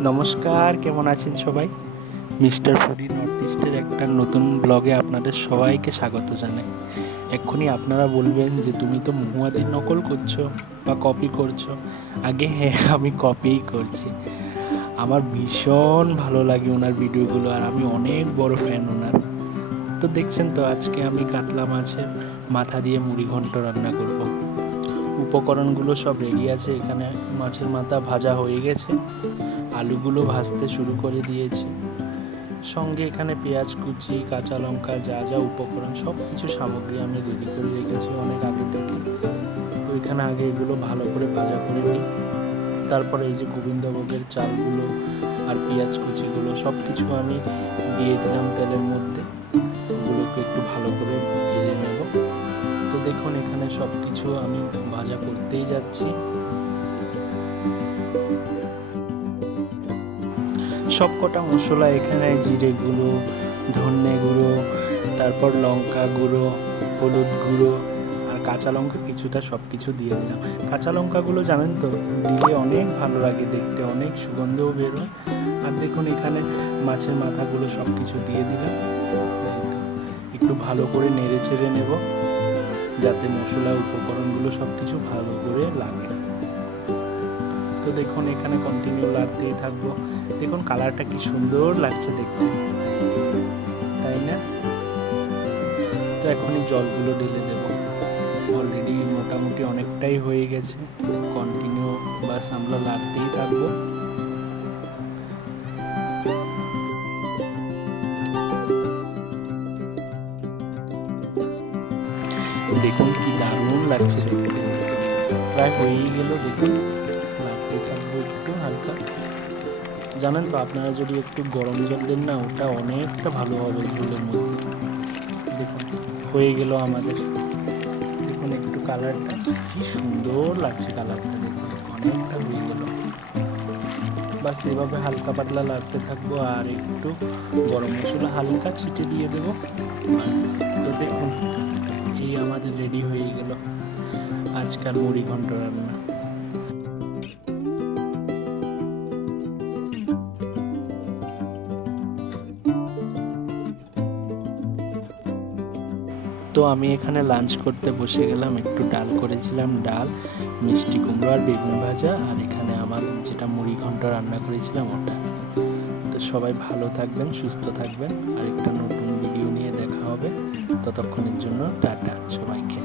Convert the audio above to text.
নমস্কার, কেমন আছেন সবাই? মিস্টার ফুডি নর্থ ইস্টের একটা নতুন ব্লগে আপনাদের সবাইকে স্বাগত জানাই। এক্ষুনি আপনারা বলবেন যে, তুমি তো মহুয়াদির নকল করছ বা কপি করছ? আগে হ্যাঁ আমি কপিই করছি। আমার ভীষণ ভালো লাগে ওনার ভিডিওগুলো আর আমি অনেক বড় ফ্যান ওনার। তো দেখছেন তো, আজকে আমি কাতলা মাছের মাথা দিয়ে মুড়ি ঘন্ট রান্না করব। উপকরণগুলো সব রেডি আছে। এখানে মাছের মাথা ভাজা হয়ে গেছে। আলুগুলো ভাজতে শুরু করে দিয়েছি। সঙ্গে এখানে পেঁয়াজ কুচি, কাঁচা লঙ্কা, যা যা উপকরণ সব কিছু সামগ্রী আমি রেডি করে রেখেছি অনেক আগে থেকে। তো এখানে আগে এগুলো ভালো করে ভাজা করে নিই। তারপরে এই যে গোবিন্দভোগের চালগুলো আর পেঁয়াজ কুচিগুলো সব কিছু আমি দিয়ে দিলাম তেলের মধ্যে। ওগুলোকে একটু ভালো করে ভেজে নেব। দেখুন, এখানে সব কিছু আমি ভাজা করতেই যাচ্ছি। সব কটা মশলা এখানে, জিরে গুঁড়ো, ধনে গুঁড়ো, তারপর লঙ্কা গুঁড়ো, হলুদ গুঁড়ো আর কাঁচা লঙ্কা কিছুটা সব কিছু দিয়ে দিলাম। কাঁচা লঙ্কাগুলো জানেন তো, দিলে অনেক ভালো লাগে দেখতে, অনেক সুগন্ধও বেরোয়। আর দেখুন, এখানে মাছের মাথাগুলো সব কিছু দিয়ে দিলাম। একটু ভালো করে নেড়ে চেড়ে নেব। যাতে মশলা, উপকরণগুলো সব কিছু ভালো করে লাগে। তো দেখুন, এখানে কন্টিনিউ লাড়তেই থাকব। দেখুন কালারটা কি সুন্দর লাগছে দেখতে। তাই না? তো এখনই জলগুলো ঢেলে দেব। অলরেডি মোটামুটি অনেকটাই হয়ে গেছে। কন্টিনিউ বাস আমরা লাড়তেই থাকব। দেখুন কি দারুণ লাগছে দেখতে। প্রায় হয়েই গেল দেখুন। লাগতে থাকব একটু হালকা। জানেন তো, আপনারা যদি একটু গরম জল দেন না, ওটা অনেকটা ভালো হবে ঝোলের মধ্যে। দেখুন, হয়ে গেল আমাদের। দেখুন একটু কালারটা, কি সুন্দর লাগছে কালারটা দেখুন। অনেকটা হয়ে গেল। বাস, এভাবে হালকা পাতলা লাগতে থাকব আর একটু গরম মশলা হালকা ছিটে দিয়ে দেবো। তো দেখুন। আমাদের রেডি হয়ে গেল। আজকাল মুড়ি ঘন্ট রান্না। তো আমি এখানে লাঞ্চ করতে বসে গেলাম, একটু ডাল করেছিলাম, ডাল, মিষ্টি কুমড়ো আর বেগুন ভাজা, আর এখানে আমার যেটা মুড়ি ঘন্ট রান্না করেছিলাম ওটা। তো সবাই ভালো থাকবেন, সুস্থ থাকবেন আর একটা নতুন ভিডিও হবে। ততক্ষণের জন্য টাটা সবাইকে।